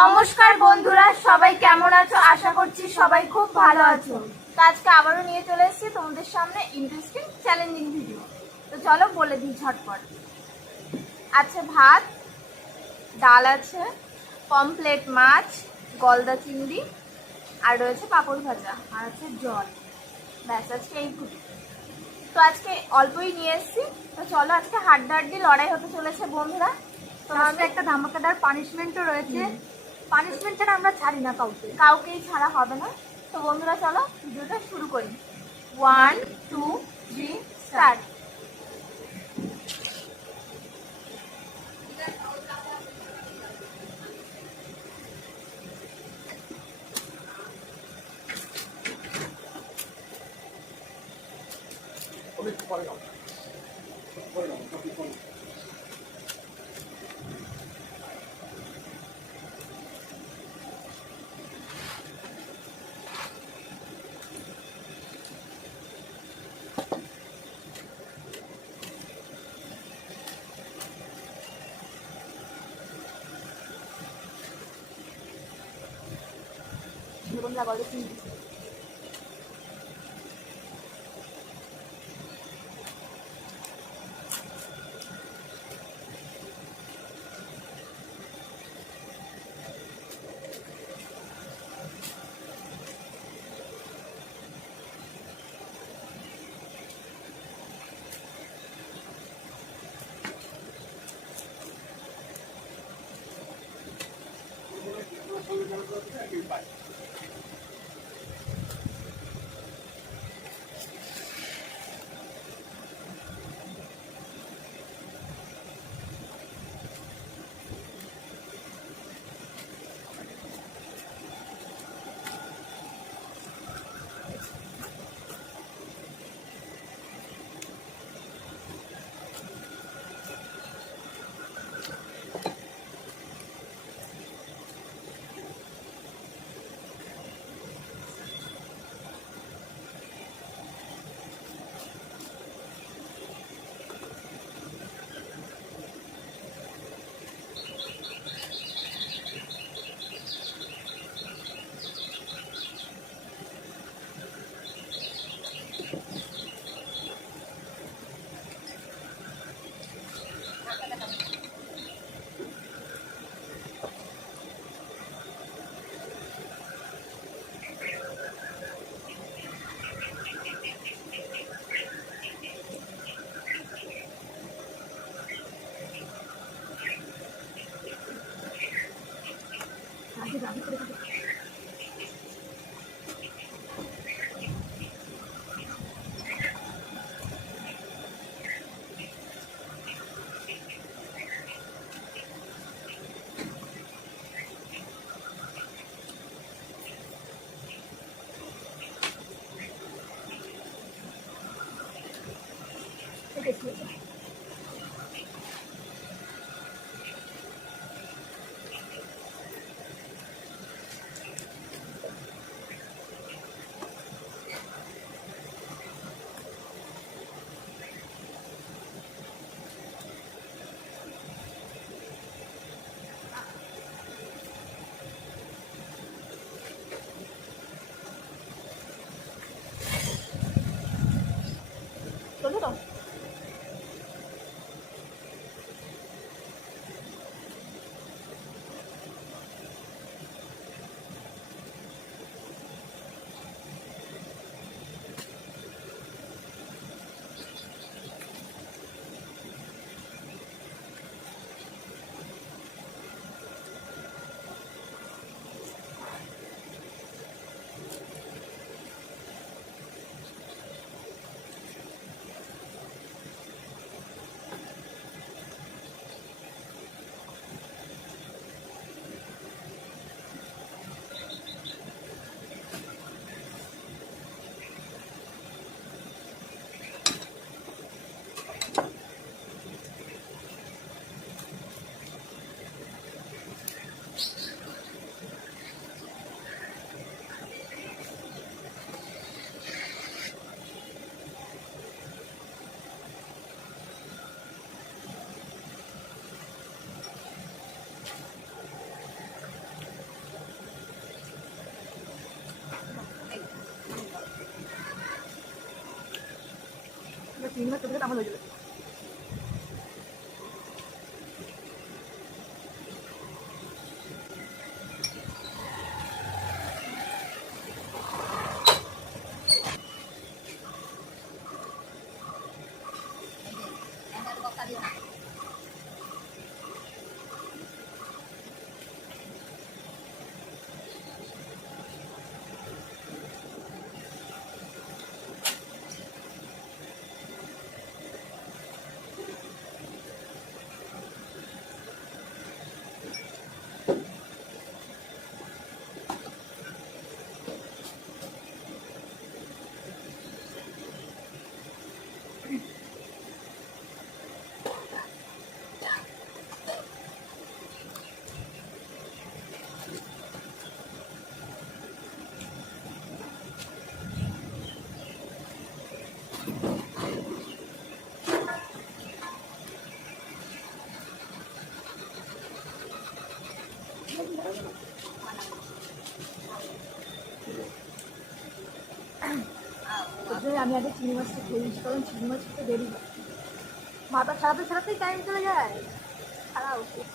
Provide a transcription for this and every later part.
নমস্কার বন্ধুরা, সবাই কেমন আছো? আশা করছি সবাই খুব ভালো আছো। তো আজকে আবারও নিয়ে চলে এসেছি তোমাদের সামনে ইন্টারেস্টিং চ্যালেঞ্জিং ভিডিও। তো চলো বলে দিই ঝটপট। আছে ভাত, ডাল আছে, পমফ্লেট মাছ, গলদা চিংড়ি, আর রয়েছে পাঁপড় ভাজা, আর আছে জল। ব্যাস, আজকে এইটুকু। তো আজকে অল্পই নিয়ে এসেছি। তো চলো, আজকে হাড্ডাহাড্ডি লড়াই হতে চলেছে বন্ধুরা। তো একটা ধামাকাদার পানিশমেন্টও রয়েছে। পানিশমেন্ট ছাড়া আমরা ছাড়ি না কাউকেই ছাড়া হবে না। তো বন্ধুরা চলো ভিডিওটা শুরু করি। 1 2 3 স্টার্ট। বন্ধুরা গল্প শুনি। চিংড়ি মাছ চোখে আমার হয়ে যাবে। আমি আগে চিংড়ি মাছটা খেয়ে নিচ্ছি, কারণ চিংড়ি মাছ খেতে দেরি হয়। মাথা ছাড়াতেই টাইম চলে যায়। খারাপ উচিত।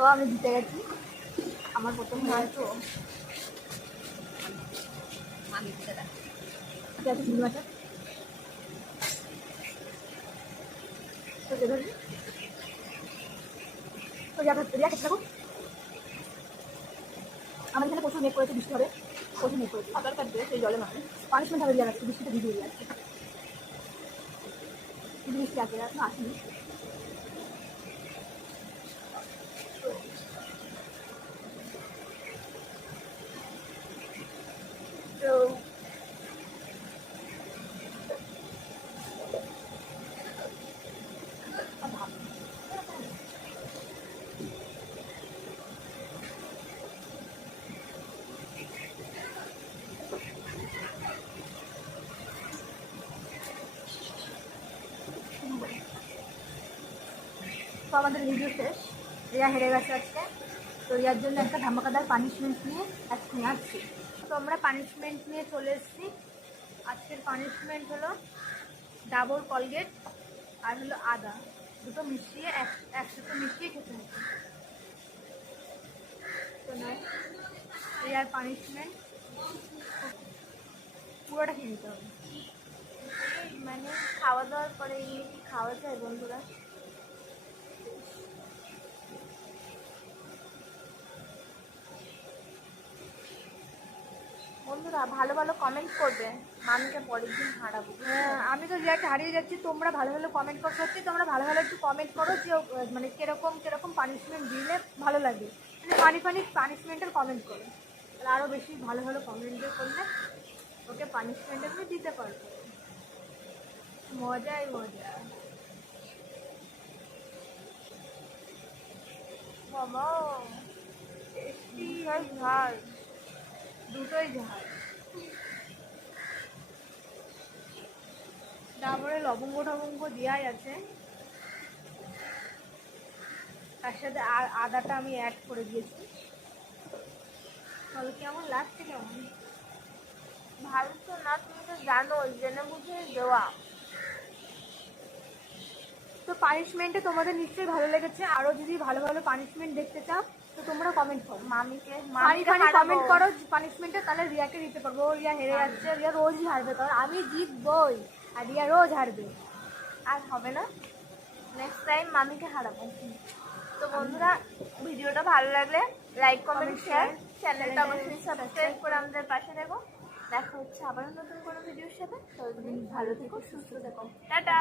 তো আমি জিতে গেছি, আমার প্রথম হয়ে তো চিংড়ি মাছের তো রিয়া খেতে থাকুক। আমার এখানে প্রচুর মেঘ করেছে, বৃষ্টি হবে, প্রচুর মেঘ করেছে, সাঁতার কাটবে সেই জলে মাঠে পানিশমেন্ট হবে। রিয়া রাখছে, বৃষ্টিতে ভিজিয়ে দিয়ে যাচ্ছে, বৃষ্টি আছে এখন আসেনি। তো তো আমাদের ভিডিও শেষ। রিয়া হেরে গেছে আজকে, তো রিয়ার জন্য একটা ধামাকাদার পানিশমেন্ট নিয়ে এক্ষুনি আসছি। তো আমরা পানিশমেন্ট নিয়ে চলে এসেছি। আজকের পানিশমেন্ট হলো ডাবর কলগেট আর হলো আদা, দুটো মিশিয়ে একসাথে মিশিয়ে খেতে হবে। তো নয়, রিয়ার পানিশমেন্ট পুরোটা খেয়ে নিতে হবে। মানে খাওয়া দাওয়ার পরে এগুলো কি খাওয়া যায় বন্ধুরা? বন্ধুরা ভালো ভালো কমেন্ট করবে, মামিকে পরের দিন হারাবো। আমি তো রিয়াকে হারিয়ে যাচ্ছি, তোমরা ভালো ভালো কমেন্ট করো। সত্যি তোমরা ভালো ভালো একটু কমেন্ট করো যে মানে কিরকম পানিশমেন্ট দিলে ভালো লাগে, মানে পানিশমেন্টের কমেন্ট করো, তাহলে আরও বেশি ভালো ভালো কমেন্ট করলে ওকে পানিশমেন্ট আমি দিতে পারবো। মজাই মজা। বাবা ঝাল, দুটোই ঝাল। তারপরে লবঙ্গ টবঙ্গ দেওয়াই আছে, তার সাথে আদাটা আমি অ্যাড করে দিয়েছি। তাহলে কেমন লাগছে? কেমন ভালো তো না, তুমি তো জানো জেনে বুঝে দেওয়া। তো পানিশমেন্টে তোমাদের নিশ্চয়ই ভালো লেগেছে। আরও যদি ভালো ভালো পানিশমেন্ট দেখতে চাও তো তোমরা কমেন্ট করো, মামিকে কমেন্ট করো পানিশমেন্টে, তাহলে রিয়াকে দিতে পারবো। রিয়া হেরে যাচ্ছে, রিয়া রোজই হারবে, কারণ আমি জিতবই আর রিয়া রোজ হারবে। আর হবে না, নেক্সট টাইম মামিকে হারাবো। তো বন্ধুরা ভিডিওটা ভালো লাগলে লাইক কমেন্ট শেয়ার, চ্যানেলটা অবশ্যই সাবস্ক্রাইব করে আমাদের পাশে থেকো। দেখা হচ্ছে আবার নতুন কোনো ভিডিওর সাথে। ততদিন ভালো থেকো, সুস্থ থেকো, টাটা।